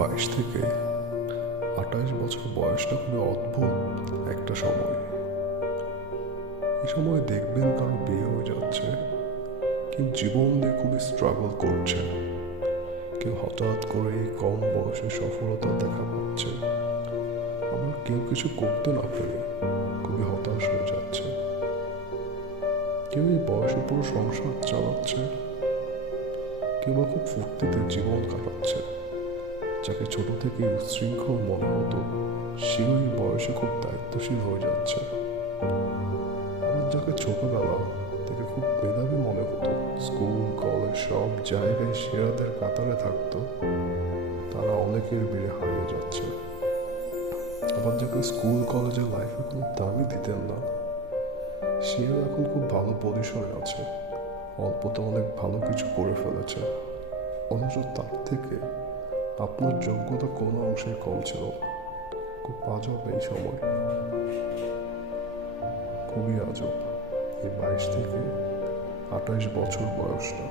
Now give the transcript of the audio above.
22 থেকে 28 বছর বয়সটা খুবই অদ্ভুত একটা সময়। এই সময় দেখবেন কারো বিয়ে হয়ে যাচ্ছে, কেউ জীবন নিয়ে খুবই স্ট্রাগল করছে, কেউ হঠাৎ করে এই কম বয়সে সফলতা দেখা পাচ্ছে, আবার কেউ কিছু করতে না পেরে খুবই হতাশ হয়ে যাচ্ছে। কেউ এই বয়সে পুরো সংসার চালাচ্ছে, কেউ বা খুব ফুর্তিতে জীবন কাটাচ্ছে। যাকে ছোট থেকে উচ্ছৃঙ্খল মনে হতো সেও এই বয়সে খুব দায়িত্বশীল হয়ে যাচ্ছে। আবার যাকে ছোটবেলা থেকে খুব মেধাবী মনে হতো, স্কুল কলেজ সব জায়গায় সেরাদের কাতারে থাকতো, তারা অনেকের ভিড়ে হারিয়ে যাচ্ছে। আবার যাকে স্কুল কলেজের লাইফে কোনো দামই দিতেন না, সেও এখন খুব ভালো পজিশনে আছে, অল্পতে অনেক ভালো কিছু করে ফেলেছে। অথচ তার থেকে আপনার যোগ্যতা কোনো অংশে কম ছিল না। খুব আজব এই সময়, খুবই আজব এই 22 থেকে 28 বছর বয়সটা।